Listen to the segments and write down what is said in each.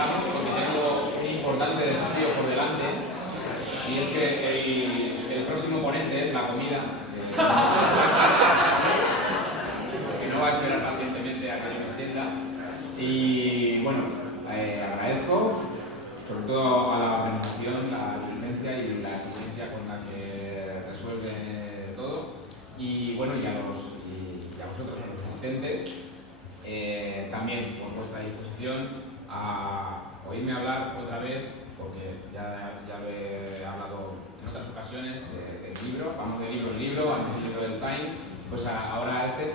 empezamos porque tengo un importante desafío por delante y es que el próximo ponente es la comida, que no va a esperar pacientemente a que me extienda. Y bueno, agradezco sobre todo a la organización, la diligencia y la eficiencia con la que resuelve todo. Y bueno, y a vosotros, a los asistentes, también por vuestra disposición a oírme hablar otra vez, porque ya he hablado en otras ocasiones del libro, vamos de libro en libro, antes el libro del Zain, pues ahora este.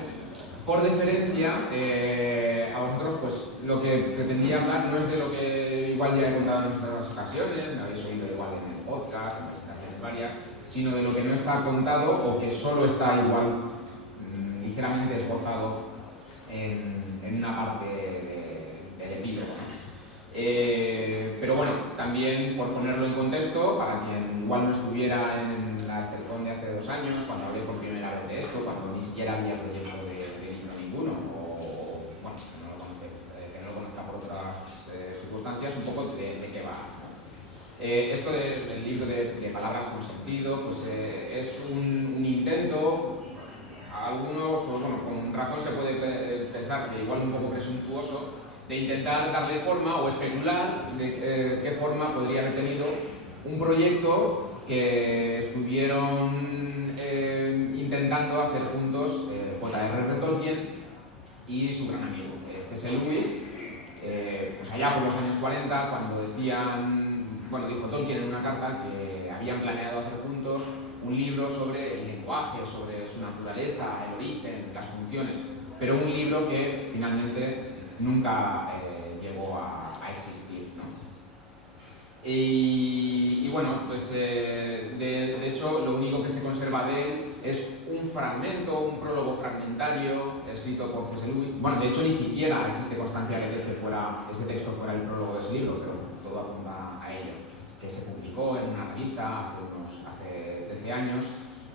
Por deferencia a vosotros, pues lo que pretendía hablar no es de lo que igual ya he contado en otras ocasiones, me habéis oído igual en el podcast, en presentaciones varias, sino de lo que no está contado o que solo está igual ligeramente esbozado en una parte del epílogo. Pero bueno, también por ponerlo en contexto, para quien igual no estuviera en la Estelcon de hace 2 años, cuando hablé por primera vez de esto, cuando ni siquiera había proyecto de libro ninguno, o bueno, que no lo conozca por otras circunstancias, un poco de qué va. Esto del libro de palabras con sentido, pues es un intento, a algunos, bueno, con razón se puede pensar que igual es un poco presuntuoso, de intentar darle forma o especular de qué forma podría haber tenido un proyecto que estuvieron intentando hacer juntos J.R.R. Tolkien y su gran amigo C.S. Lewis, pues allá por los años 40, cuando dijo Tolkien en una carta que habían planeado hacer juntos un libro sobre el lenguaje, sobre su naturaleza, el origen, las funciones, pero un libro que finalmente nunca llegó a existir, ¿no? Y bueno, pues de hecho lo único que se conserva de él es un fragmento, un prólogo fragmentario escrito por C.S. Lewis. Bueno, de hecho ni siquiera existe constancia de que ese texto fuera el prólogo de ese libro, pero todo apunta a ello, que se publicó en una revista hace 13 años,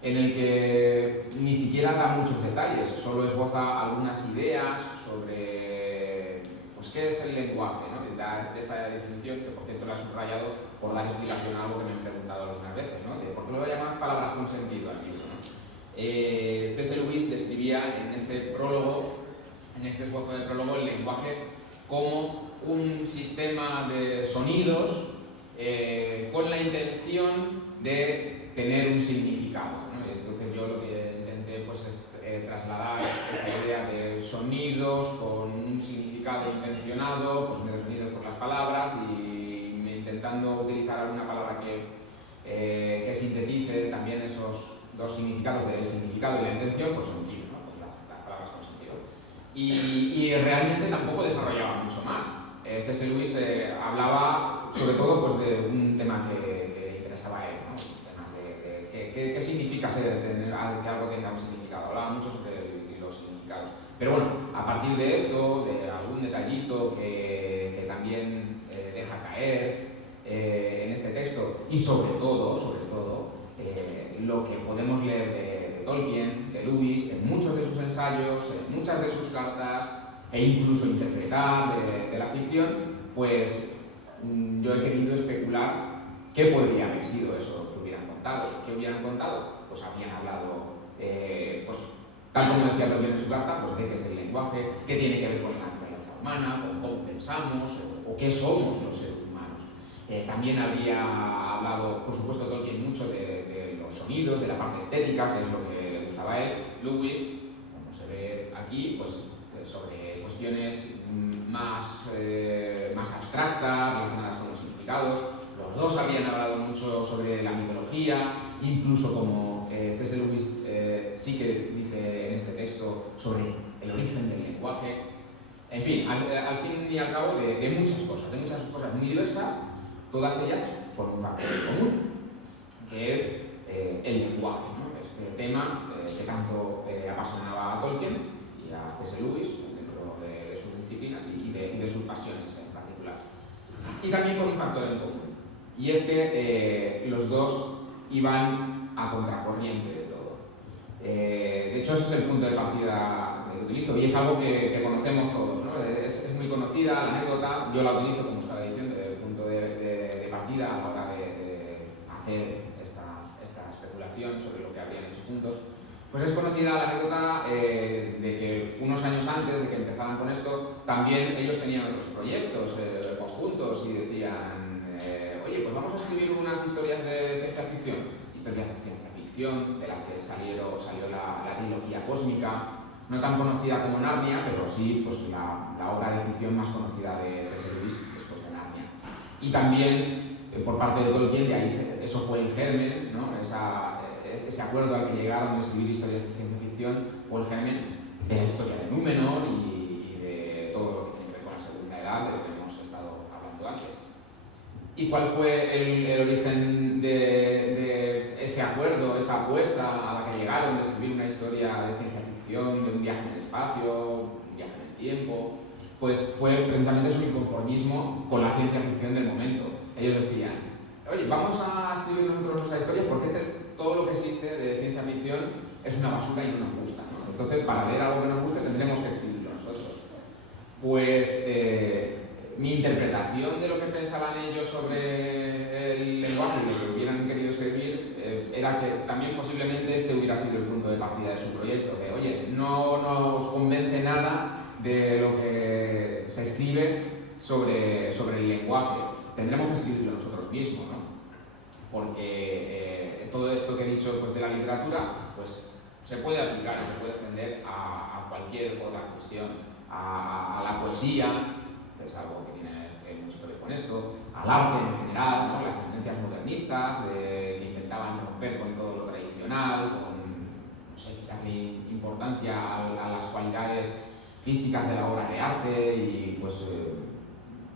en el que ni siquiera da muchos detalles, solo esboza algunas ideas sobre pues, qué es el lenguaje, ¿no? De esta definición, que por cierto la he subrayado por dar explicación a algo que me han preguntado algunas veces, ¿no? De por qué lo llaman palabras con sentido al libro, ¿no? C.S. Lewis describía en este prólogo, en este esbozo de prólogo, el lenguaje como un sistema de sonidos con la intención de tener un significado, ¿no? Entonces yo lo que intenté pues, es trasladar esta idea de sonidos con un significado intencionado, pues medio sonidos por las palabras y intentando utilizar alguna palabra que sintetice también esos dos significados, del significado y la intención, pues sentido, ¿no? Pues las palabras con sentido. Y realmente tampoco desarrollaba mucho más. C.S. Lewis hablaba sobre todo pues, de un tema que interesaba a él, ¿no? ¿Qué significa que algo tenga un significado? Hablaba mucho sobre los significados. Pero bueno, a partir de esto, de algún detallito que también deja caer en este texto, y sobre todo, lo que podemos leer de Tolkien, de Lewis, en muchos de sus ensayos, en muchas de sus cartas, e incluso interpretar de la ficción, pues yo he querido especular qué podría haber sido eso que hubieran contado. ¿Qué hubieran contado? Pues habrían hablado, pues, tal como decía Tolkien en su carta, pues de qué es el lenguaje, qué tiene que ver con la naturaleza humana, con cómo pensamos, o qué somos los seres humanos. También habría hablado, por supuesto, Tolkien mucho de los sonidos, de la parte estética, que es lo que le gustaba a él. Lewis, como se ve aquí, pues sobre cuestiones más abstractas, relacionadas con los significados. Los dos habían hablado mucho sobre la mitología, incluso como C.S. Lewis sí que dice en este texto sobre el origen del lenguaje. En fin, al fin y al cabo de muchas cosas muy diversas, todas ellas con un factor común, que es el lenguaje, ¿no? Este tema que tanto apasionaba a Tolkien y a C.S. Lewis dentro de sus disciplinas y de sus pasiones en particular. Y también con un factor en común, y es que los dos iban a contracorriente de todo. De hecho, ese es el punto de partida que utilizo y es algo que conocemos todos, ¿no? es muy conocida la anécdota, yo la utilizo, como estaba diciendo, desde el punto de partida a la hora de hacer esta especulación sobre lo que habrían hecho juntos. Pues es conocida la anécdota de que unos años antes de que empezaran con esto, también ellos tenían otros proyectos conjuntos y decían, oye, pues vamos a escribir unas historias de ciencia ficción, de las que salió la trilogía cósmica, no tan conocida como Narnia, pero sí pues, la obra de ficción más conocida de C.S. Lewis después de Narnia. Y también, por parte de Tolkien, de ahí eso fue el germen, ¿no? Ese acuerdo al que llegaron de escribir historias de ciencia ficción fue el germen de la historia de Númenor y de todo lo que tiene que ver con la segunda edad, de lo que hemos estado hablando antes. ¿Y cuál fue el origen de ese acuerdo, esa apuesta a la que llegaron de escribir una historia de ciencia ficción, de un viaje en el espacio, un viaje en el tiempo? Pues fue precisamente su inconformismo con la ciencia ficción del momento. Ellos decían, oye, vamos a escribir nosotros nuestra historia porque todo lo que existe de ciencia ficción es una basura y no nos gusta, ¿no? Entonces, para leer algo que nos guste tendremos que escribirlo nosotros. Pues mi interpretación de lo que pensaban ellos sobre el lenguaje y lo que hubieran querido escribir era que también posiblemente este hubiera sido el punto de partida de su proyecto, de oye, no nos convence nada de lo que se escribe sobre el lenguaje, tendremos que escribirlo nosotros mismos, ¿no? Porque todo esto que he dicho pues, de la literatura pues, se puede aplicar, se puede extender a cualquier otra cuestión, a la poesía, que es algo que tiene mucho que ver con esto, al arte en general, ¿no? Las tendencias modernistas que intentaban romper con todo lo tradicional, con darle importancia a las cualidades físicas de la obra de arte y pues,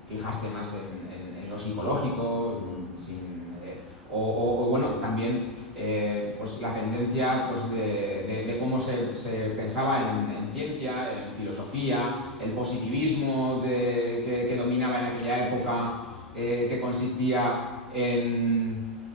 fijarse más en lo psicológico, o bueno, también pues la tendencia pues, de cómo se pensaba en ciencia, en filosofía, el positivismo que dominaba en aquella época, que consistía en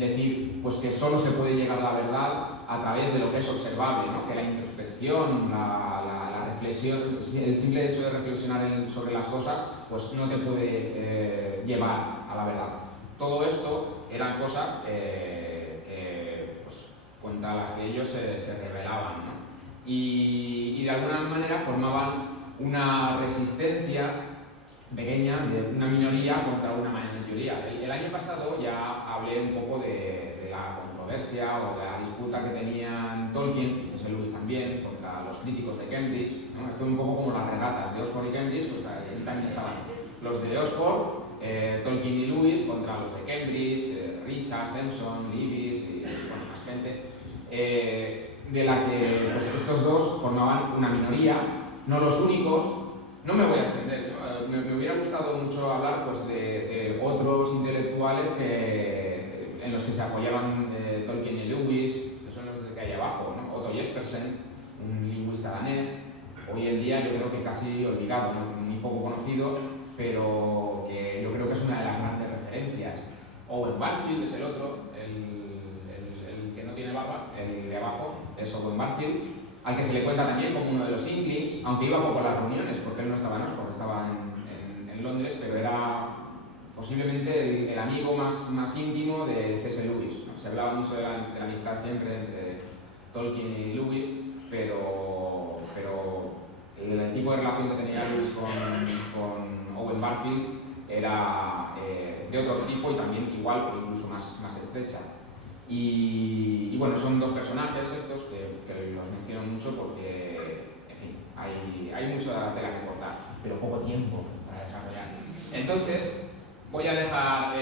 decir pues, que solo se puede llegar a la verdad a través de lo que es observable, ¿no? Que la introspección, la reflexión, el simple hecho de reflexionar sobre las cosas pues, no te puede llevar a la verdad. Todo esto eran cosas pues, contra las que ellos se rebelaban, ¿no? Y de alguna manera formaban una resistencia pequeña de una minoría contra una mayoría. El año pasado ya hablé un poco de la controversia o de la disputa que tenían Tolkien y C.S. Lewis también contra los críticos de Cambridge, ¿no? Esto es un poco como las regatas de Oxford y Cambridge, pues ahí también estaban los de Oxford, Tolkien y Lewis contra los de Cambridge, Richard, Sampson, Lewis y bueno, más gente, de la que pues, estos dos formaban una minoría, no los únicos. No me voy a extender, ¿no? Me hubiera gustado mucho hablar pues, de otros intelectuales en los que se apoyaban Tolkien y Lewis, que son los que hay abajo, ¿no? Otto Jespersen, un lingüista danés, hoy en día yo creo que casi olvidado, ¿no? Muy poco conocido, pero que yo creo que es una de las grandes referencias. Owen Barfield es el otro, el que no tiene barba, el de abajo, es Owen Barfield, al que se le cuenta también como uno de los Inklings, aunque iba poco a las reuniones, porque él no estaba en Oxford, estaba en Londres, pero era posiblemente el amigo más íntimo de C.S. Lewis, ¿no? Se hablaba mucho de la amistad siempre entre Tolkien y Lewis, pero el tipo de relación que tenía Lewis con Owen Barfield era de otro tipo y también igual, pero incluso más estrecha. Y bueno, son dos personajes estos que los menciono mucho porque, en fin, hay mucha tela que cortar, pero poco tiempo para desarrollar. Entonces, voy a dejar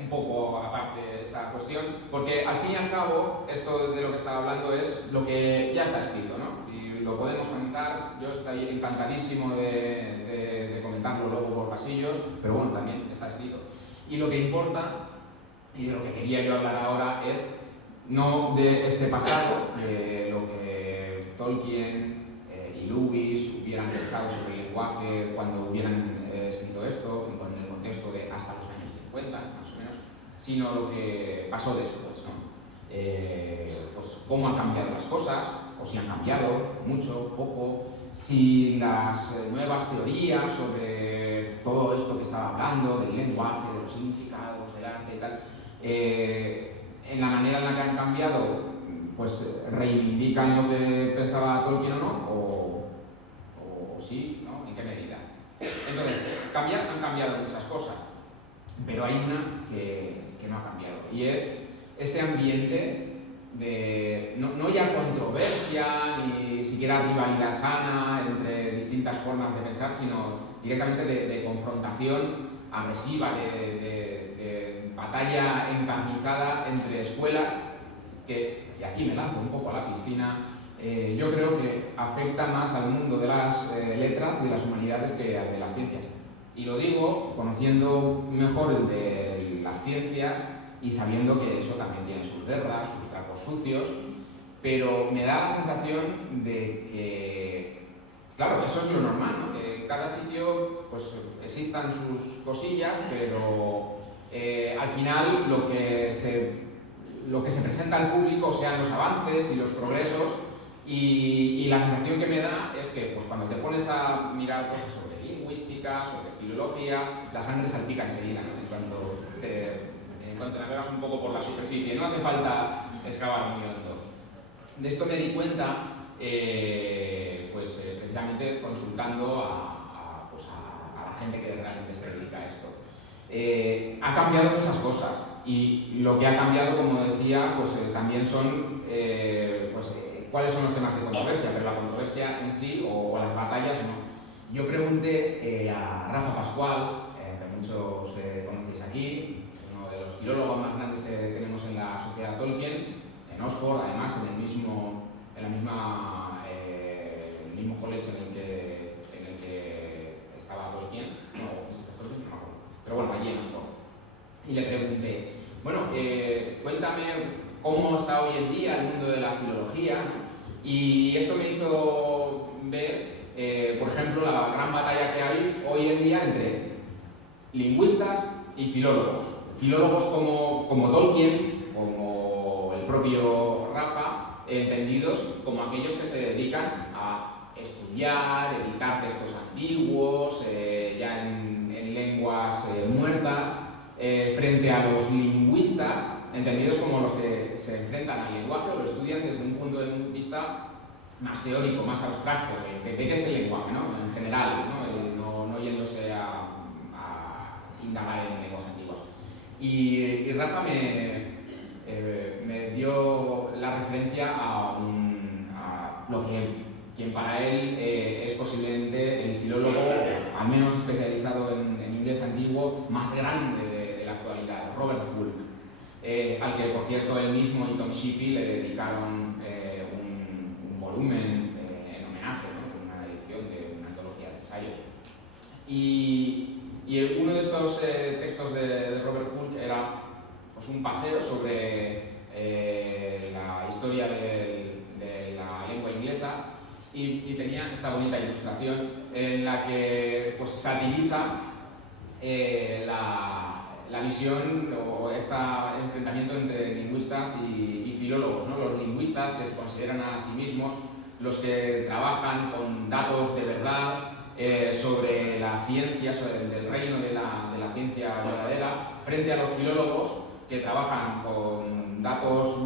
un poco aparte esta cuestión, porque al fin y al cabo, esto de lo que estaba hablando es lo que ya está escrito, ¿no? Y lo podemos comentar, yo estoy encantadísimo de comentarlo luego por pasillos, pero bueno, también está escrito. Y lo que importa, y de lo que quería yo hablar ahora, es no de este pasado, de lo que Tolkien y Lewis hubieran pensado sobre el lenguaje cuando hubieran escrito esto, en el contexto de hasta los años 50, más o menos, sino lo que pasó después, ¿no? Pues cómo han cambiado las cosas, o si han cambiado mucho, poco, si las nuevas teorías sobre todo esto que estaba hablando, del lenguaje, de los significados, del arte y tal, en la manera en la que han cambiado, pues reivindican lo que pensaba Tolkien o no, o sí, ¿no? ¿En qué medida? Entonces, han cambiado muchas cosas, pero hay una que no ha cambiado, y es ese ambiente de no ya controversia ni siquiera rivalidad sana entre distintas formas de pensar, sino directamente de confrontación agresiva, de batalla encarnizada entre escuelas que, y aquí me lanzo un poco a la piscina, yo creo que afecta más al mundo de las letras y de las humanidades que al de las ciencias. Y lo digo conociendo mejor el de las ciencias y sabiendo que eso también tiene sus guerras, sus trapos sucios, pero me da la sensación de que, claro, eso es lo normal, ¿no? Que cada sitio pues existan sus cosillas, pero al final lo que se presenta al público sean los avances y los progresos, y la sensación que me da es que pues, cuando te pones a mirar cosas sobre lingüística, sobre filología, la sangre salpica enseguida, ¿no? En cuanto navegas un poco por la superficie, no hace falta excavar muy hondo. De esto me di cuenta precisamente consultando a la gente que realmente se dedica a esto. Ha cambiado muchas cosas, y lo que ha cambiado, como decía, pues también son cuáles son los temas de controversia, pero la controversia en sí o las batallas no. Yo pregunté a Rafa Pascual, que muchos conocéis aquí, uno de los filólogos más grandes que tenemos en la Sociedad Tolkien, en Oxford, además, en el mismo college en el que estaba Tolkien, pero bueno, allí en Oxford. Y le pregunté, bueno, cuéntame cómo está hoy en día el mundo de la filología, ¿no? Y esto me hizo ver, por ejemplo, la gran batalla que hay hoy en día entre lingüistas y filólogos. Filólogos como Tolkien, como el propio Rafa, entendidos como aquellos que se dedican a estudiar, editar textos antiguos, ya en lenguas muertas, frente a los lingüistas, entendidos como los que se enfrentan al lenguaje o lo estudian desde un punto de vista más teórico, más abstracto, de qué es el lenguaje, ¿no? En general, no yéndose a indagar en lenguas antiguas. Y Rafa me dio la referencia a lo quien para él es posiblemente el filólogo, al menos especializado en inglés antiguo, más grande de la actualidad, Robert Fulk, al que, por cierto, él mismo y Tom Shippey le dedicaron un volumen en homenaje, ¿no? Una edición de una antología de ensayos. Y uno de estos textos de Robert Fulk era pues, un paseo sobre la historia de la lengua inglesa, y tenía esta bonita ilustración en la que pues, satiriza la visión o este enfrentamiento entre lingüistas y filólogos, ¿no? Los lingüistas, que se consideran a sí mismos los que trabajan con datos de verdad sobre la ciencia, sobre el reino de la ciencia verdadera, frente a los filólogos que trabajan con datos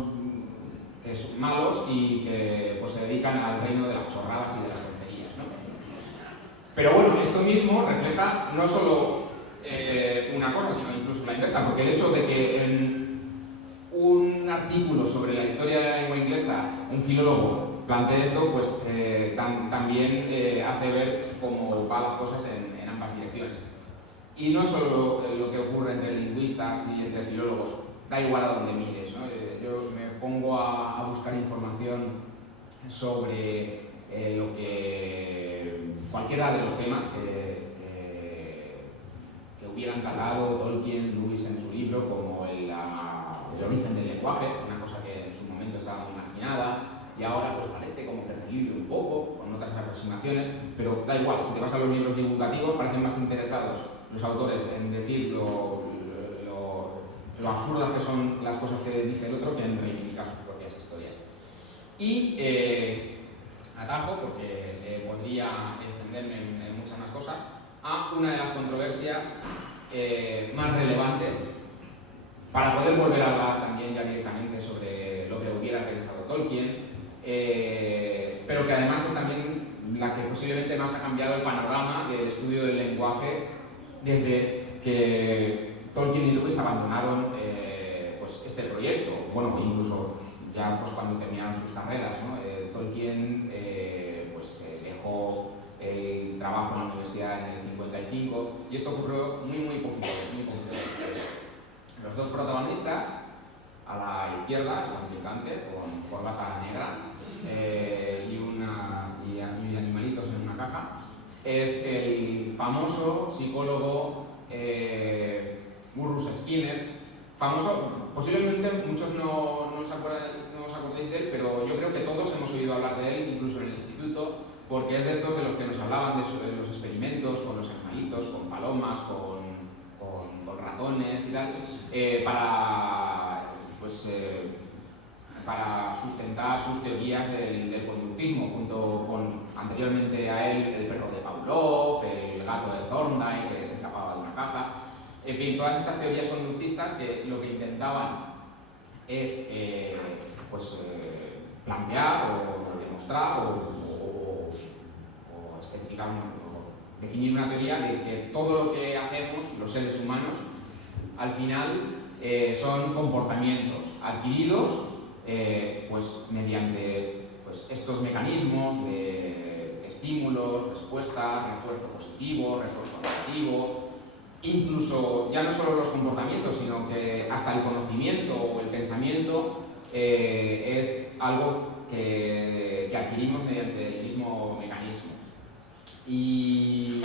que son malos y que pues, se dedican al reino de las chorradas y de las tonterías, ¿no? Pero bueno, esto mismo refleja no solo una cosa, sino incluso la inversa, porque el hecho de que en un artículo sobre la historia de la lengua inglesa un filólogo plantee esto, pues también hace ver cómo van las cosas en ambas direcciones. Y no solo lo que ocurre entre lingüistas y entre filólogos, da igual a donde mires, ¿no? Yo me pongo a buscar información sobre cualquiera de los temas que hubieran tratado Tolkien, Lewis en su libro, como el origen del lenguaje, una cosa que en su momento estaba muy marginada y ahora pues parece como que revive un poco con otras aproximaciones, pero da igual, si te vas a los libros divulgativos parecen más interesados los autores en decir lo absurdas que son las cosas que dice el otro que en reivindicar sus propias historias. Y atajo, porque podría extenderme en muchas más cosas, a una de las controversias más relevantes para poder volver a hablar también ya directamente sobre lo que hubiera pensado Tolkien, pero que además es también la que posiblemente más ha cambiado el panorama del estudio del lenguaje desde que Tolkien y Lewis abandonaron pues este proyecto, bueno, incluso ya pues, cuando terminaron sus carreras, ¿no? Tolkien pues, dejó el trabajo en la universidad en el 55 y esto ocurrió muy poquito después. Los dos protagonistas, a la izquierda, el contrincante, con corbata negra y animalitos en una caja, es el famoso psicólogo Burrus Skinner, famoso, posiblemente muchos no os acordéis de él, pero yo creo que todos hemos oído hablar de él, incluso en el instituto, porque es de estos de los que nos hablaban de los experimentos con los animalitos, con palomas, con ratones y tal, para sustentar sus teorías del conductismo, junto con anteriormente a él el perro de Pavlov, el gato de Thorndike que se escapaba de una caja, en fin, todas estas teorías conductistas que lo que intentaban es plantear o demostrar o especificar o definir una teoría de que todo lo que hacemos los seres humanos al final son comportamientos adquiridos pues mediante pues, estos mecanismos de estímulos, respuestas, refuerzo positivo, refuerzo negativo, incluso ya no solo los comportamientos, sino que hasta el conocimiento o el pensamiento es algo que adquirimos mediante el mismo mecanismo. Y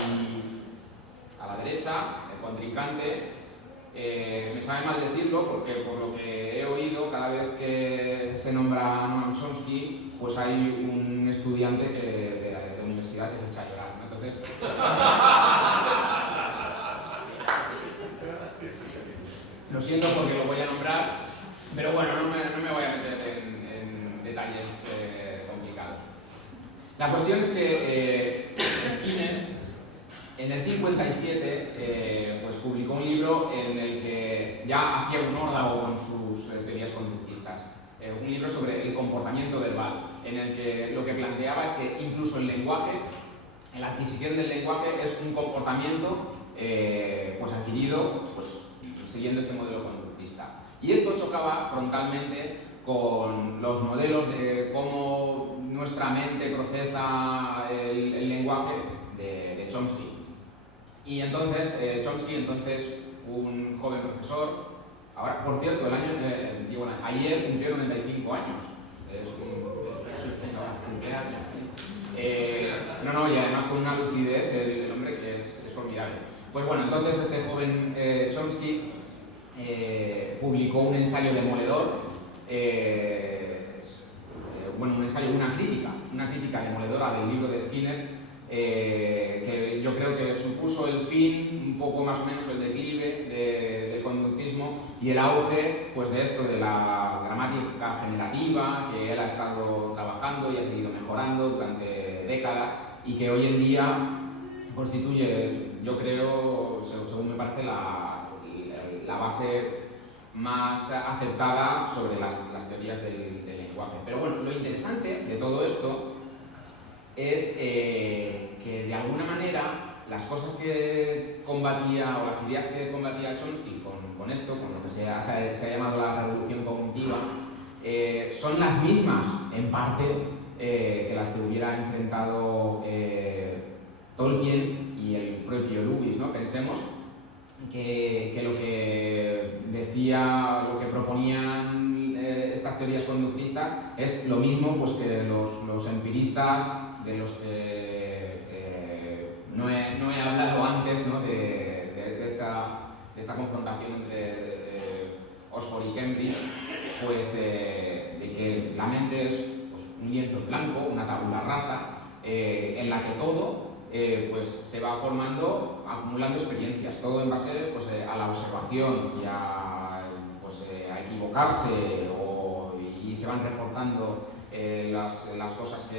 a la derecha, el contrincante, me sabe mal decirlo porque por lo que he oído, cada vez que se nombra a Noam Chomsky, pues hay un estudiante de la universidad que se echa a llorar, ¿no? Entonces, lo siento porque lo voy a nombrar, pero bueno, no me voy a meter en detalles complicados. La cuestión es que Skinner en el 57 pues publicó un libro en el que ya hacía un órdago con sus teorías conductistas, un libro sobre el comportamiento verbal, en el que lo que planteaba es que incluso el lenguaje, la adquisición del lenguaje es un comportamiento pues adquirido pues, siguiendo este modelo conductista. Y esto chocaba frontalmente con los modelos de cómo nuestra mente procesa el lenguaje de Chomsky. Y entonces, Chomsky, un joven profesor, ahora, por cierto, ayer cumplió 95 años. Y además con una lucidez del hombre que es formidable. Pues bueno, entonces este joven Chomsky publicó un ensayo demoledor, un ensayo, una crítica demoledora del libro de Skinner, que yo creo que supuso el fin, un poco más o menos el declive del conductismo y el auge pues, de esto de la gramática generativa que él ha estado trabajando y ha seguido mejorando durante décadas y que hoy en día constituye, yo creo, según me parece, la base más aceptada sobre las teorías del lenguaje. Pero bueno, lo interesante de todo esto es que de alguna manera las cosas que combatía o las ideas que combatía Chomsky con esto, con lo que se ha llamado la revolución cognitiva, son las mismas en parte que las que hubiera enfrentado Tolkien y el propio Lewis, ¿no? Pensemos que lo que decía, lo que proponían estas teorías conductistas es lo mismo pues, que los empiristas de los que no he hablado antes, ¿no? de esta confrontación entre Oxford y Cambridge, pues de que la mente es pues, un lienzo en blanco, una tabula rasa, en la que todo pues, se va formando, acumulando experiencias, todo en base pues, a la observación y a equivocarse y se van reforzando las cosas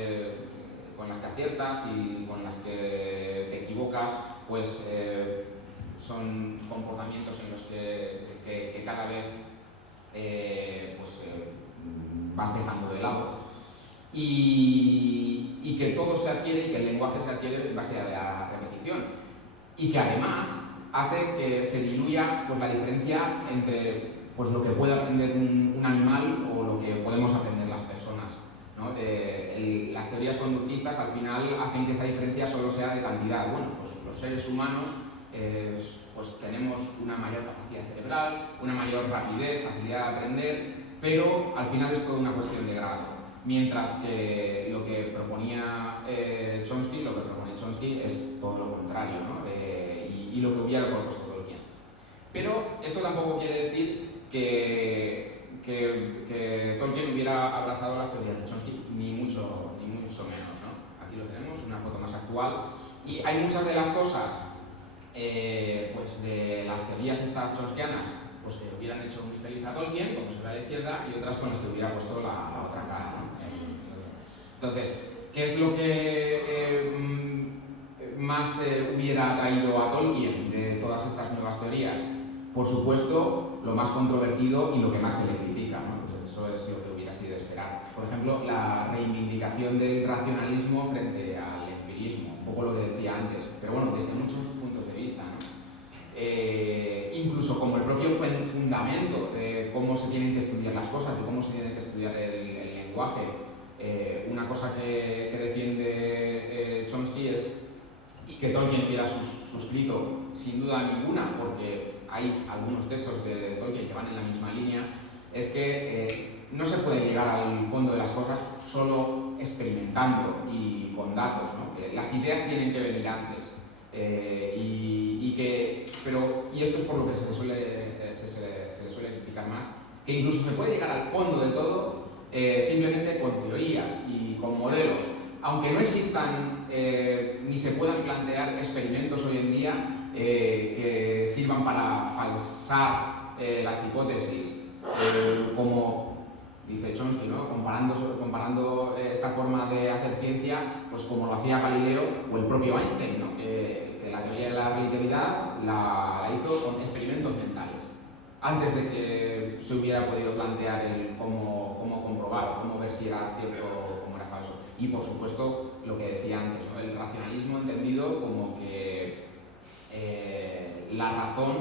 con las que aciertas y con las que te equivocas, pues son comportamientos en los que cada vez vas dejando de lado. Y que todo se adquiere y que el lenguaje se adquiere en base a la repetición. Y que además hace que se diluya pues, la diferencia entre pues, lo que puede aprender un animal o lo que podemos aprender las personas, ¿no? Las teorías conductistas al final hacen que esa diferencia solo sea de cantidad. Bueno, pues los seres humanos pues tenemos una mayor capacidad cerebral, una mayor rapidez, facilidad de aprender, pero al final es toda una cuestión de grado. Mientras que lo que proponía Chomsky es todo lo contrario, ¿no? Y lo que hubiera propuesto Tolkien. Pero esto tampoco quiere decir que Tolkien hubiera abrazado las teorías de Chomsky, ni mucho menos, ¿no? Aquí lo tenemos, una foto más actual. Y hay muchas de las cosas pues de las teorías estas chomskianas pues que hubieran hecho muy feliz a Tolkien, como se ve a la izquierda, y otras con las que hubiera puesto la otra cara, ¿no? Entonces, ¿qué es lo que más hubiera atraído a Tolkien de todas estas nuevas teorías? Por supuesto, lo más controvertido y lo que más se le critica, ¿no? Pues eso es lo que hubiera sido de esperar. Por ejemplo, la reivindicación del racionalismo frente al empirismo, un poco lo que decía antes, pero bueno, desde muchos puntos de vista, ¿no? Incluso como el propio fundamento de cómo se tienen que estudiar las cosas, de cómo se tiene que estudiar el lenguaje. Una cosa que defiende Chomsky es, y que Tolkien hubiera suscrito sin duda ninguna, porque hay algunos textos de Tolkien que van en la misma línea, es que no se puede llegar al fondo de las cosas solo experimentando y con datos, ¿no? Que las ideas tienen que venir antes. Y esto es por lo que se le suele criticar más, que incluso se puede llegar al fondo de todo simplemente con teorías y con modelos, aunque no existan ni se puedan plantear experimentos hoy en día que sirvan para falsar las hipótesis, como dice Chomsky, ¿no? comparando esta forma de hacer ciencia pues como lo hacía Galileo o el propio Einstein, ¿no? que la teoría de la relatividad la hizo con experimentos mentales, antes de que se hubiera podido plantear el cómo comprobar, cómo ver si era cierto o cómo era falso. Y por supuesto, lo que decía antes, ¿no? El racionalismo entendido como que la razón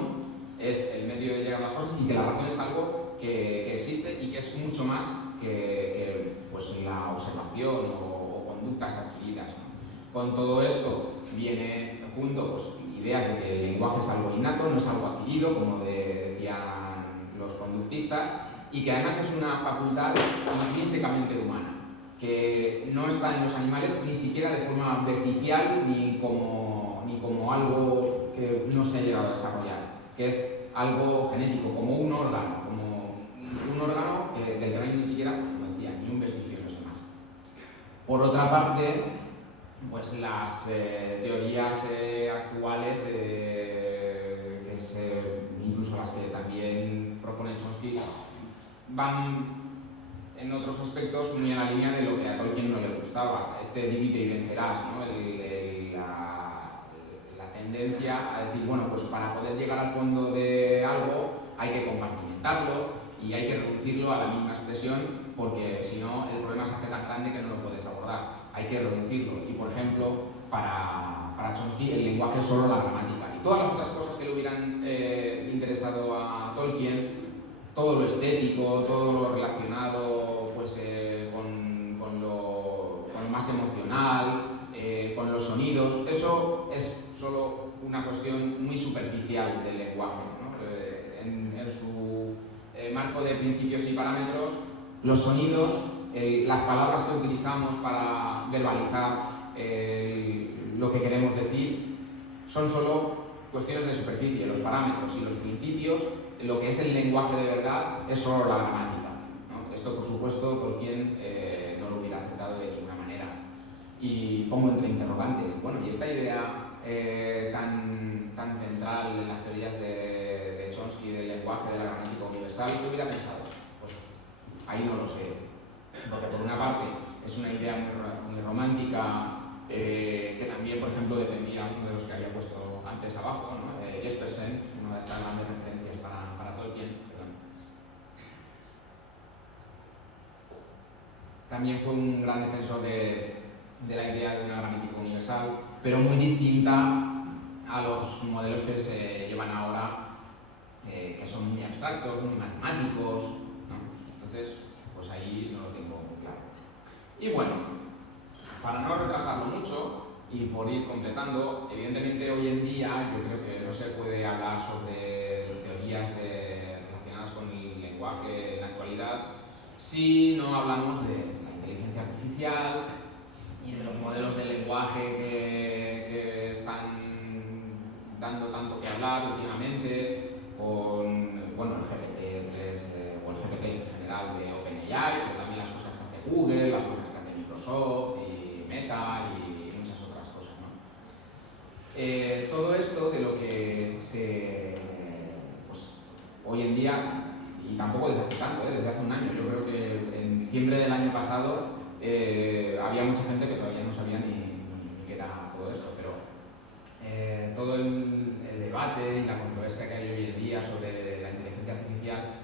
es el medio de llegar a las cosas y que la razón es algo que existe y que es mucho más que pues, la observación o conductas adquiridas, ¿no? Con todo esto viene junto pues, ideas de que el lenguaje es algo innato, no es algo adquirido, como decían los conductistas, y que además es una facultad intrínsecamente humana, que no está en los animales ni siquiera de forma vestigial ni como algo que no se ha llegado a desarrollar, que es algo genético, como un órgano del que no hay ni siquiera, como decía, ni un vestigio en los demás. Por otra parte, pues las teorías actuales, incluso las que también propone Chomsky, van en otros aspectos muy en la línea de lo que a Tolkien no le gustaba, divide y vencerás, ¿no? La tendencia a decir, bueno, pues para poder llegar al fondo de algo hay que compartimentarlo y hay que reducirlo a la misma expresión, porque si no el problema se hace tan grande que no lo puedes abordar. Hay que reducirlo y, por ejemplo, para Chomsky el lenguaje es solo la gramática y todas las otras cosas que le hubieran interesado a Tolkien, todo lo estético, todo lo relacionado pues, con lo más emocional, con los sonidos, eso es solo una cuestión muy superficial del lenguaje, ¿no? En su marco de principios y parámetros, los sonidos, las palabras que utilizamos para verbalizar lo que queremos decir, son solo cuestiones de superficie. Los parámetros y los principios, lo que es el lenguaje de verdad, es solo la gramática, ¿no? Esto, por supuesto, Tolkien no lo hubiera aceptado de ninguna manera. Y pongo entre interrogantes, bueno, y esta idea tan central en las teorías de Chomsky del lenguaje de la gramática universal, ¿qué hubiera pensado? Pues ahí no lo sé, porque por una parte es una idea muy romántica que también, por ejemplo, defendía uno de los que había puesto antes abajo, ¿no? Jespersen, una de estas grandes referencias para Tolkien. También fue un gran defensor de la idea de una gramática universal, pero muy distinta a los modelos que se llevan ahora, que son muy abstractos, muy matemáticos, ¿no? Entonces, pues ahí no lo tengo muy claro. Y bueno, para no retrasarlo mucho y por ir completando, evidentemente hoy en día yo creo que no se puede hablar sobre teorías relacionadas con el lenguaje en la actualidad si no hablamos de la inteligencia artificial y de los modelos de lenguaje que están dando tanto que hablar últimamente, con bueno, el GPT-3 o el GPT en general de OpenAI, pero también las cosas que hace Google, las cosas que hace Microsoft y Meta y muchas otras cosas, ¿no? Todo esto de lo que pues, hoy en día, y tampoco desde hace tanto, desde hace un año, yo creo que en diciembre del año pasado había mucha gente que todavía no sabía ni qué era todo esto, pero todo el debate y la controversia que hay hoy en día sobre la inteligencia artificial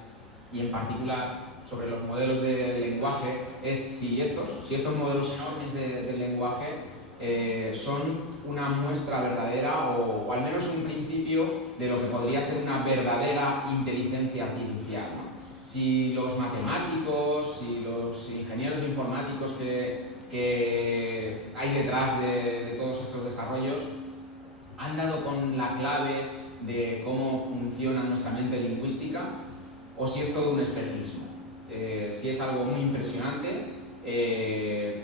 y en particular sobre los modelos de lenguaje es si estos modelos enormes de lenguaje son una muestra verdadera o al menos un principio de lo que podría ser una verdadera inteligencia artificial, ¿no? Si los matemáticos, si los ingenieros informáticos que hay detrás de todos estos desarrollos han dado con la clave de cómo funciona nuestra mente lingüística o si es todo un espejismo. Si es algo muy impresionante,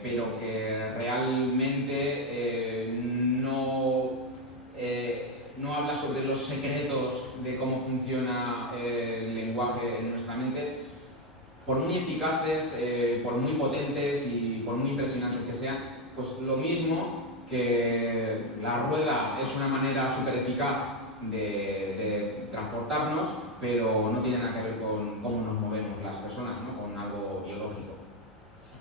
pero que realmente no habla sobre los secretos de cómo funciona el lenguaje en nuestra mente, por muy eficaces, por muy potentes y por muy impresionantes que sean, pues lo mismo que la rueda es una manera súper eficaz de transportarnos, pero no tiene nada que ver con cómo nos movemos las personas, ¿no? Con algo biológico.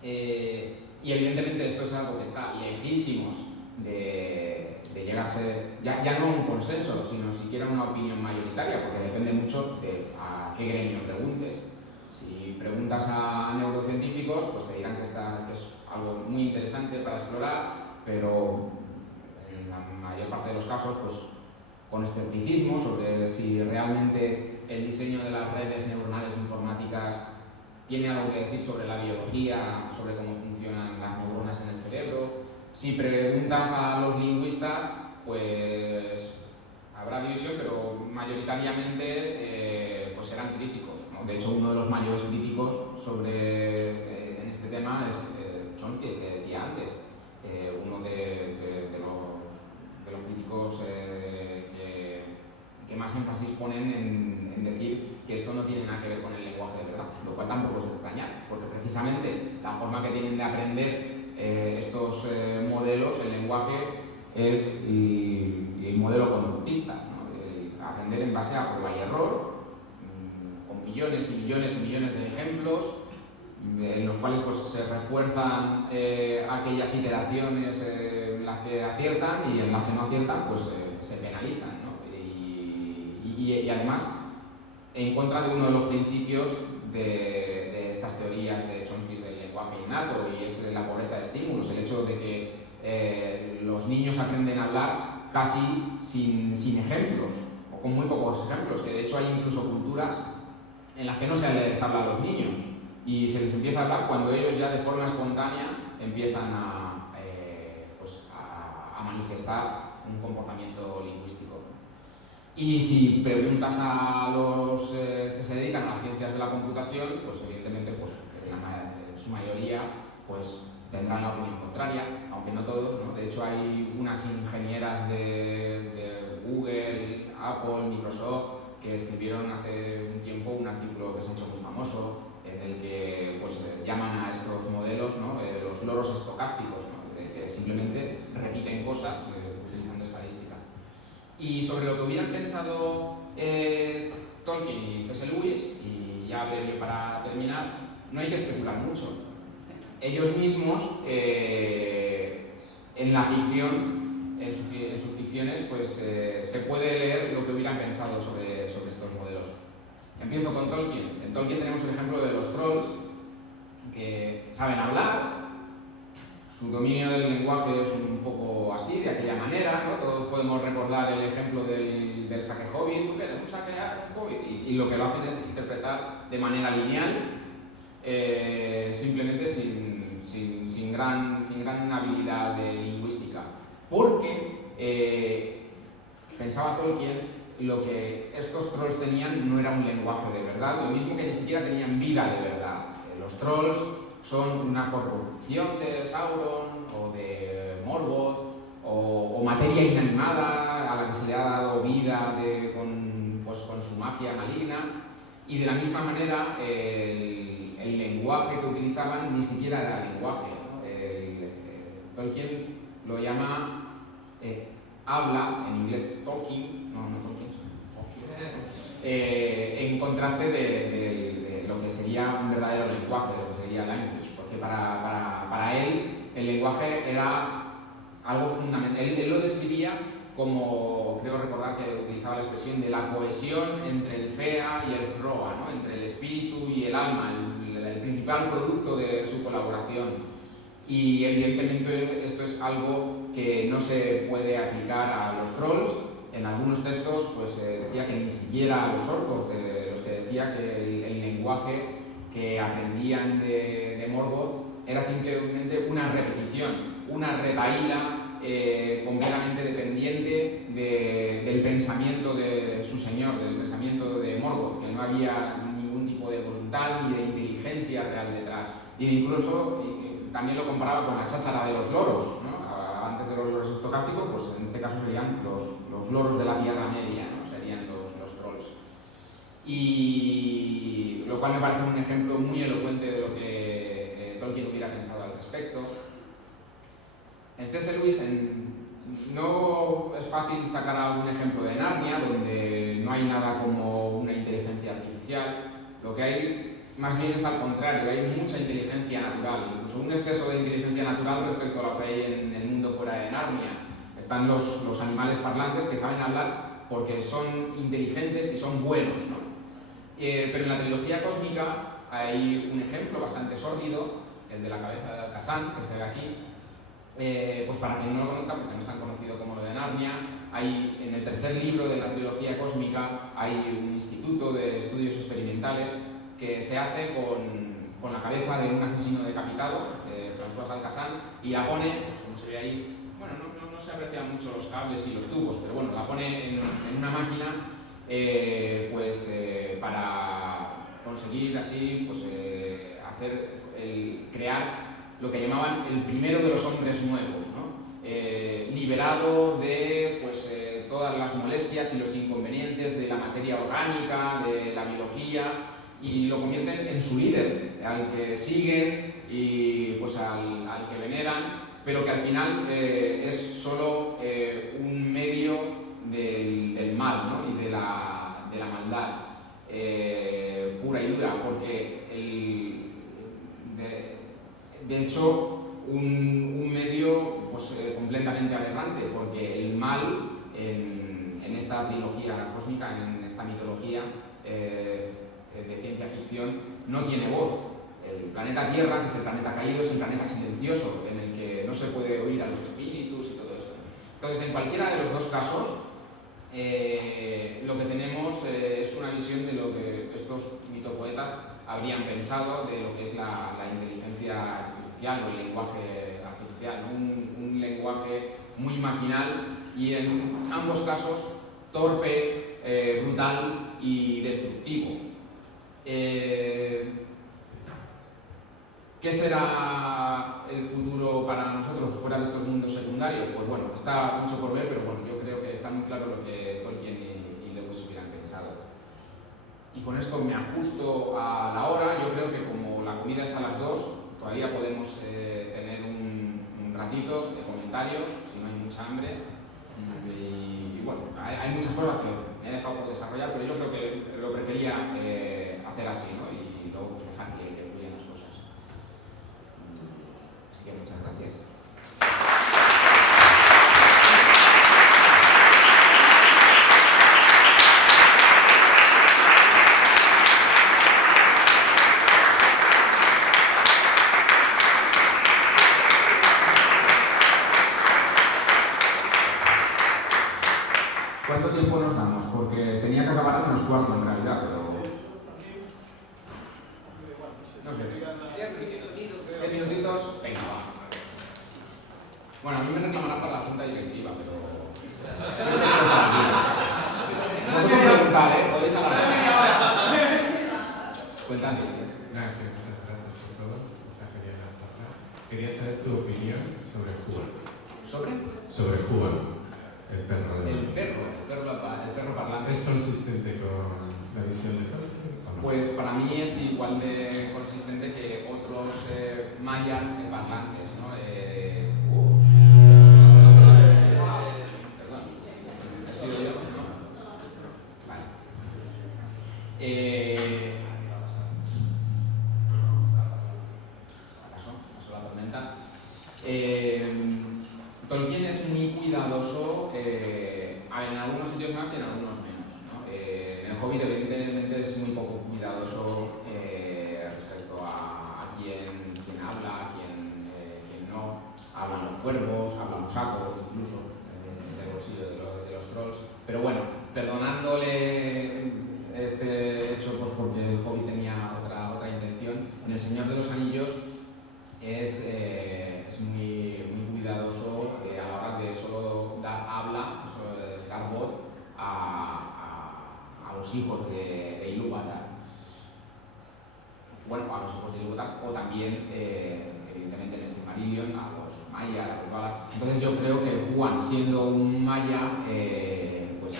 Y evidentemente esto es algo que está lejísimos de llegar a ser, ya no un consenso, sino siquiera una opinión mayoritaria, porque depende mucho de a qué gremio preguntes. Si preguntas a neurocientíficos, pues te dirán que es algo muy interesante para explorar, pero en la mayor parte de los casos, pues con escepticismo sobre si realmente el diseño de las redes neuronales informáticas tiene algo que decir sobre la biología, sobre cómo funcionan las neuronas en el cerebro. Si preguntas a los lingüistas, pues habrá división, pero mayoritariamente pues serán críticos, ¿no? De hecho, uno de los mayores críticos en este tema es Chomsky, que decía antes, uno de los críticos que más énfasis ponen en decir que esto no tiene nada que ver con el lenguaje de verdad, lo cual tampoco es extrañar, porque precisamente la forma que tienen de aprender estos modelos, el lenguaje, es el modelo conductista, ¿no? Aprender en base a prueba y error, con millones y millones y millones de ejemplos, en los cuales pues, se refuerzan aquellas iteraciones en las que aciertan y en las que no aciertan pues se penalizan, ¿no? Y además en contra de uno de los principios de estas teorías de Chomsky del lenguaje innato, y es la pobreza de estímulos, el hecho de que los niños aprenden a hablar casi sin ejemplos o con muy pocos ejemplos, que de hecho hay incluso culturas en las que no se les habla a los niños y se les empieza a hablar cuando ellos ya de forma espontánea empiezan a manifestar un comportamiento lingüístico. Y si preguntas a los que se dedican a las ciencias de la computación, pues evidentemente pues, en su mayoría pues, tendrán la opinión contraria, aunque no todos, ¿no? De hecho hay unas ingenieras de Google, Apple, Microsoft, que escribieron hace un tiempo un artículo que se ha hecho muy famoso, en el que pues, llaman a estos modelos, ¿no? Los loros estocásticos, ¿no? Que simplemente repiten cosas utilizando estadística. Y sobre lo que hubieran pensado Tolkien y C.S. Lewis, y ya breve para terminar, no hay que especular mucho. Ellos mismos en la ficción, en sus ficciones, pues se puede leer lo que hubieran pensado sobre estos modelos. Empiezo con Tolkien. En Tolkien tenemos el ejemplo de los trolls, que saben hablar, su dominio del lenguaje es un poco así, de aquella manera, ¿no? Todos podemos recordar el ejemplo del saque hobbit, ¿tú qué? ¿Un saque un hobbit? Y lo que lo hacen es interpretar de manera lineal, simplemente sin gran habilidad lingüística. Porque pensaba Tolkien, lo que estos trolls tenían no era un lenguaje de verdad, lo mismo que ni siquiera tenían vida de verdad. Los trolls son una corrupción de Sauron o de Morgoth o materia inanimada a la que se le ha dado vida con su magia maligna, y de la misma manera el lenguaje que utilizaban ni siquiera era lenguaje, ¿no? Tolkien lo llama habla, en inglés talking, no talking, en contraste de lo que sería un verdadero lenguaje, de lo que sería language, porque para él el lenguaje era algo fundamental. Él lo describía como, creo recordar que utilizaba la expresión de la cohesión entre el Fea y el Hroa, ¿no? Entre el espíritu y el alma, el principal producto de su colaboración. Y evidentemente esto es algo que no se puede aplicar a los trolls. En algunos textos pues, decía que ni siquiera a los orcos, de los que decía que el lenguaje que aprendían de Morgoth era simplemente una repetición, una retahíla completamente dependiente del pensamiento de su señor, del pensamiento de Morgoth, que no había ningún tipo de voluntad ni de inteligencia real detrás. Y incluso también lo comparaba con la cháchara de los loros, ¿no? Antes de los loros estocásticos, pues en este caso serían los loros de la Tierra Media, ¿no? Serían los trolls. Y lo cual me parece un ejemplo muy elocuente de lo que Tolkien hubiera pensado al respecto. En C.S. Lewis no es fácil sacar algún ejemplo de Narnia, donde no hay nada como una inteligencia artificial. Lo que hay más bien es al contrario, hay mucha inteligencia natural, incluso un exceso de inteligencia natural respecto a lo que hay en el mundo fuera de Narnia. Están los animales parlantes que saben hablar porque son inteligentes y son buenos, ¿no? Pero en la trilogía cósmica hay un ejemplo bastante sórdido, el de la cabeza de Al-Kazan, que se ve aquí. Pues para quien no lo conozca, porque no es tan conocido como lo de Narnia, en el tercer libro de la trilogía cósmica hay un instituto de estudios experimentales que se hace con la cabeza de un asesino decapitado, François Al-Kazan, y la pone, pues como se ve ahí, bueno, no se aprecian mucho los cables y los tubos, pero bueno, la pone en una máquina para conseguir así pues, crear lo que llamaban el primero de los hombres nuevos, ¿no? Liberado de pues, todas las molestias y los inconvenientes de la materia orgánica, de la biología, y lo convierten en su líder, al que siguen y pues, al que veneran, pero que al final es solo un medio del mal, ¿no? Y de la maldad pura y dura, porque de hecho un medio pues, completamente aberrante, porque el mal en esta trilogía cósmica, en esta mitología de ciencia ficción, no tiene voz. El planeta Tierra, que es el planeta caído, es el planeta silencioso, en el que no se puede oír a los espíritus y todo esto. Entonces, en cualquiera de los dos casos, lo que tenemos es una visión de lo que estos mitopoetas habrían pensado de lo que es la inteligencia artificial o el lenguaje artificial, ¿no? Un lenguaje muy maquinal y en ambos casos torpe, brutal y destructivo. ¿Qué será el futuro para nosotros fuera de estos mundos secundarios? Pues bueno, está mucho por ver, pero bueno, yo creo que está muy claro lo que Tolkien y Lewis hubieran pensado. Y con esto me ajusto a la hora. Yo creo que como la comida es a las 2, todavía podemos tener un ratito de comentarios, si no hay mucha hambre. Y bueno, hay muchas cosas que me he dejado por desarrollar, pero yo creo que lo prefería hacer así, ¿no? Y luego pues dejar que fluyan las cosas. Así que muchas gracias. ¿Cuánto tiempo nos damos? Porque tenía que acabar a -4 en realidad, pero... No sé. 10 minutitos, venga, va. Bueno, a mí me reclamarán para la junta directiva, pero... No os puedo preguntar, podéis hablar. Cuéntame, sí. Nada, que muchas gracias por todo. Está genial la charla. Quería saber tu opinión sobre Juan. ¿Sobre? Sobre Juan, el perro de... El perro parlante. ¿Es consistente con la visión de Tolkien o no? Pues para mí es igual de consistente que otros Mayan parlantes, ¿no? Perdón, ¿he sido yo? ¿No? Vale. Pasó la tormenta. Tolkien es muy cuidadoso, en algunos sitios más y en algunos menos, ¿no? El Hobbit evidentemente es muy poco cuidadoso respecto a quién habla, quién no. Hablan los cuervos, hablan los sacos, incluso del bolsillo de los trolls. Pero bueno, perdonándole este hecho pues porque el Hobbit tenía otra intención, en El Señor de los Anillos es muy cuidadoso a la hora de solo dar habla, dar voz a los hijos de Ilúvatar. Bueno, a los hijos de Ilúvatar, o también, evidentemente, en el Silmarillion, a los Maiar, a los Valar. Entonces yo creo que Juan, siendo un Maya, pues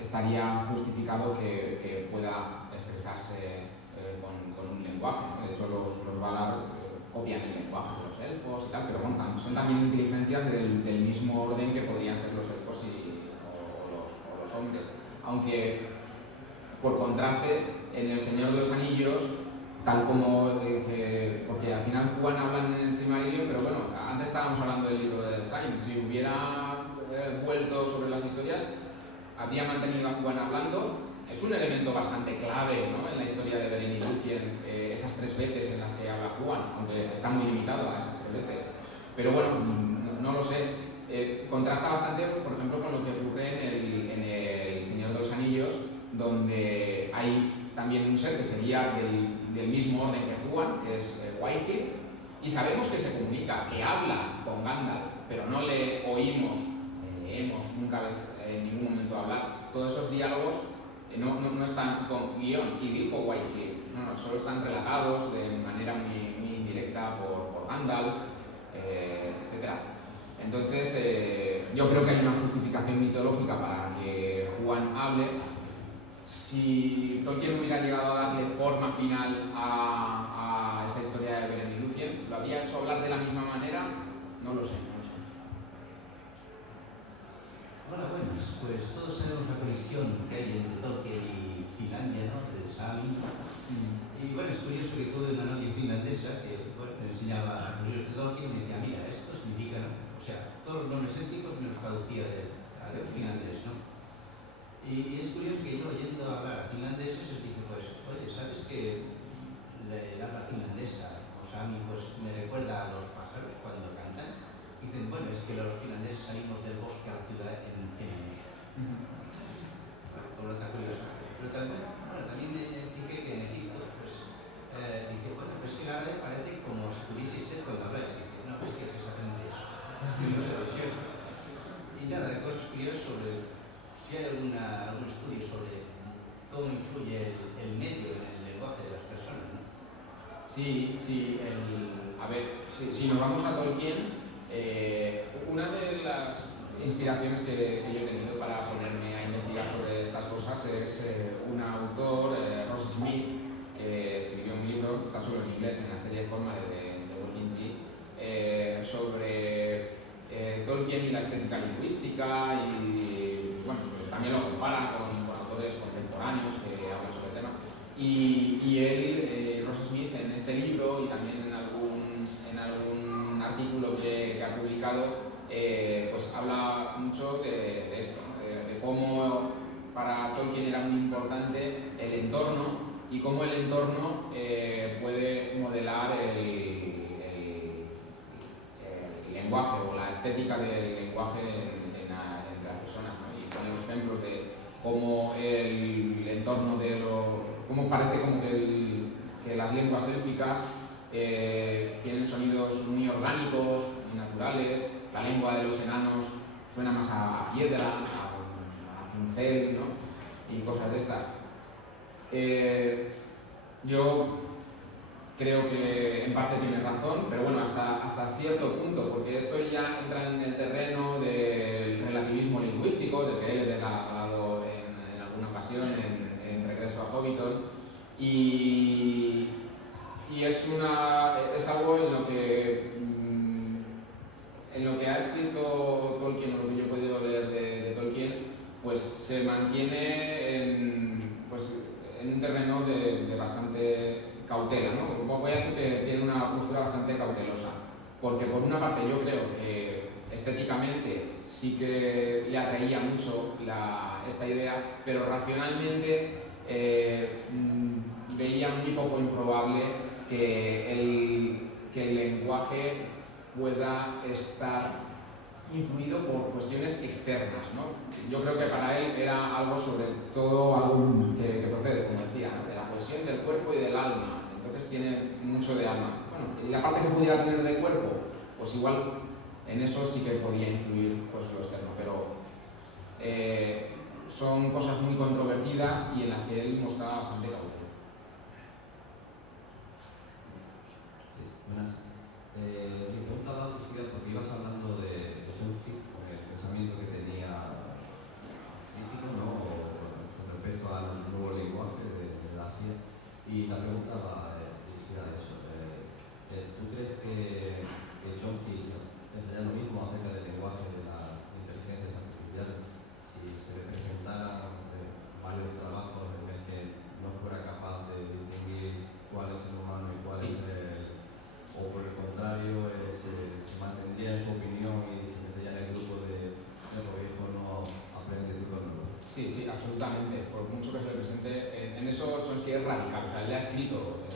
estaría justificado que pueda expresarse con un lenguaje, ¿no? De hecho, los Valar copian el lenguaje de los elfos y tal, pero bueno, son también inteligencias del mismo orden que podrían ser los elfos o los hombres. Aunque, por contraste, en El Señor de los Anillos, tal como porque al final Juan habla en el Silmarillion, pero bueno, antes estábamos hablando del libro de Zayn, si hubiera vuelto sobre las historias, habría mantenido a Juan hablando. Es un elemento bastante clave, ¿no?, en la historia de Beren y Lúthien, esas 3 veces en las que habla Juan, aunque está muy limitado a esas 3 veces. Pero bueno, no lo sé. Contrasta bastante, por ejemplo, con lo que ocurre en el Señor de los Anillos, donde hay también un ser que sería del mismo orden que Juan, que es Whitehill, y sabemos que se comunica, que habla con Gandalf, pero no le oímos, leemos nunca en ningún momento hablar. Todos esos diálogos no están con guión, y dijo Whitehill, no, solo están relatados de manera muy indirecta por Gandalf, etc. Entonces, yo creo que hay una justificación mitológica para que Juan hable. Si Tolkien hubiera llegado a darle forma final a esa historia de Beren y Lúthien, ¿lo habría hecho hablar de la misma manera? No lo sé. Hola, buenas. Pues todos sabemos la conexión que hay entre Tolkien y Finlandia, ¿no?, del Sami. Y bueno, es curioso que tuve una novia finlandesa que me enseñaba los libros de Tolkien y me decía, mira, esto significa, ¿no? O sea, todos los nombres élficos me los traducía al finlandés, ¿no? Y es curioso que yo, oyendo hablar a finlandeses, les dije, pues, oye, ¿sabes que el habla finlandesa, o Sami, pues me recuerda a los pájaros cuando cantan? Dicen, bueno, es que los finlandeses salimos del bosque a la ciudad en 100 años. Por otra curiosa. Pero también me fijé que en Egipto, pues, dice, bueno, pues que la árabe parece como si tuvieseis sed cuando habláis. Dice, no, es que es exactamente eso. Y nada, de cosas curiosas sobre si hay algún estudio sobre cómo influye el medio en el lenguaje de las personas, ¿no? Sí, a ver, si nos vamos a Tolkien, una de las inspiraciones que yo he tenido para ponerme a investigar sobre estas cosas es un autor, Ross Smith, que escribió un libro, está solo en inglés, en la serie Cormare de Walking Dead, sobre Tolkien y la estética lingüística, y bueno, pues también lo compara con autores contemporáneos que hablan sobre el tema. Y él, Ross Smith, en este libro y también en algún artículo que ha publicado, pues habla mucho de esto, ¿no? de cómo para Tolkien era muy importante el entorno y cómo el entorno puede modelar el lenguaje o la estética del lenguaje entre las personas, ¿no? Y pone los ejemplos de cómo el entorno cómo parece como que las lenguas élficas tienen sonidos muy orgánicos, muy naturales. La lengua de los enanos suena más a piedra, a cincel, ¿no? Y cosas de estas. Yo creo que en parte tiene razón, pero bueno, hasta cierto punto, porque esto ya entra en el terreno del relativismo lingüístico, del que él ha hablado en alguna ocasión en Regreso a Hobbiton, y es algo en lo que ha escrito Tolkien, o lo que yo he podido leer de Tolkien, pues se mantiene en un terreno de bastante cautela, ¿no? Voy a decir que tiene una postura bastante cautelosa, porque por una parte yo creo que estéticamente sí que le atraía mucho esta idea, pero racionalmente veía muy poco improbable que el lenguaje pueda estar influido por cuestiones externas, ¿no? Yo creo que para él era algo sobre todo algo que procede, como decía, ¿no? De la cohesión del cuerpo y del alma. Entonces tiene mucho de alma. Bueno, y la parte que pudiera tener de cuerpo, pues igual en eso sí que podía influir pues, lo externo, pero son cosas muy controvertidas y en las que él mostraba bastante cautela. Sí, buenas. Mi pregunta va dirigida porque ibas hablando de Chomsky, con el pensamiento que tenía crítico, ¿no? Con respecto al nuevo lenguaje de Asia, y la pregunta va dirigida a eso. ¿Tú crees que Chomsky enseña lo mismo acerca del lenguaje de las inteligencias artificiales? Si se le presentaran varios trabajos en el que no fuera capaz de distinguir cuál es el humano y cuál es o por el contrario, se mantendría en su opinión y se metería en el grupo de lo viejo no aprende tu nuevo? Sí, absolutamente. Por mucho que se le presente, en eso Chomsky es radical. O sea, él le ha escrito,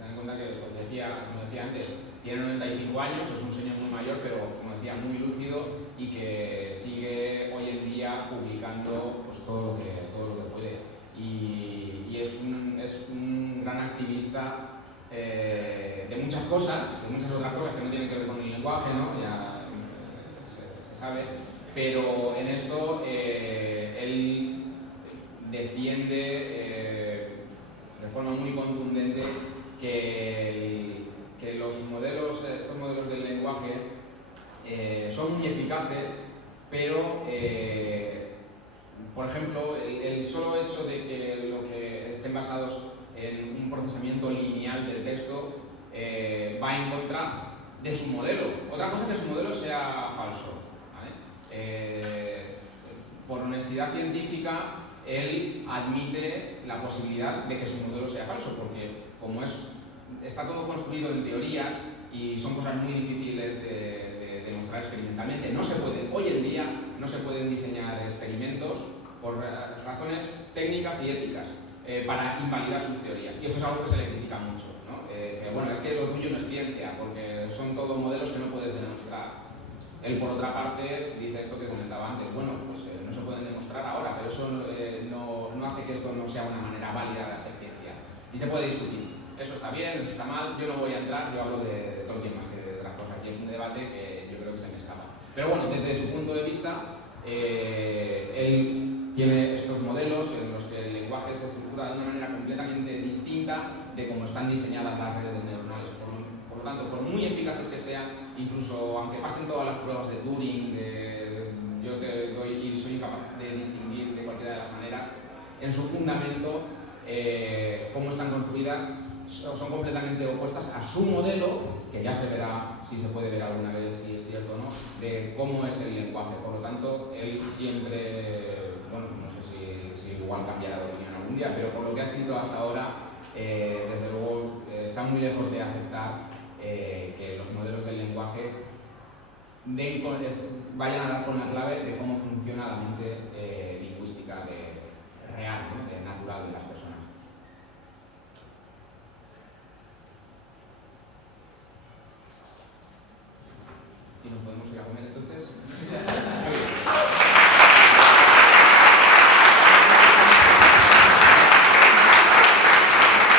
ten en cuenta que, como decía antes, tiene 95 años, es un señor muy mayor, pero como decía, muy lúcido y que sigue hoy en día publicando pues, todo lo que puede. Y es un gran activista de muchas cosas, de muchas otras cosas que no tienen que ver con el lenguaje, ¿no? Ya se sabe, pero en esto él defiende de forma muy contundente que estos modelos del lenguaje son muy eficaces, pero por ejemplo el solo hecho de que estén basados en un procesamiento lineal del texto va en contra de su modelo. Otra cosa es que su modelo sea falso, ¿vale? Por honestidad científica, él admite la posibilidad de que su modelo sea falso, porque como está todo construido en teorías y son cosas muy difíciles de demostrar experimentalmente, hoy en día no se pueden diseñar experimentos por razones técnicas y éticas para invalidar sus teorías. Y esto es algo que se le critica mucho, ¿no? Bueno, es que lo tuyo no es ciencia, porque son todos modelos que no puedes demostrar. Él, por otra parte, dice esto que comentaba antes. Bueno, pues no se pueden demostrar ahora, pero eso no hace que esto no sea una manera válida de hacer ciencia. Y se puede discutir. Eso está bien, eso está mal. Yo no voy a entrar, yo hablo de Tolkien más que de otras cosas. Y es un debate que yo creo que se me escapa. Pero bueno, desde su punto de vista, él tiene estos modelos en los que el lenguaje se estructura de una manera completamente distinta de cómo están diseñadas las redes neuronales. Por lo tanto, por muy eficaces que sean, incluso aunque pasen todas las pruebas de Turing, yo te doy y soy incapaz de distinguir de cualquiera de las maneras, en su fundamento, cómo están construidas, son completamente opuestas a su modelo, que ya se verá, si se puede ver alguna vez si es cierto o no, de cómo es el lenguaje. Por lo tanto, él siempre, bueno, no sé si igual cambiará de opinión algún día, pero por lo que ha escrito hasta ahora, desde luego está muy lejos de aceptar que los modelos del lenguaje vayan a dar con la clave de cómo funciona la mente lingüística real, ¿no? Natural de las personas. ¿Y nos podemos ir a comer entonces?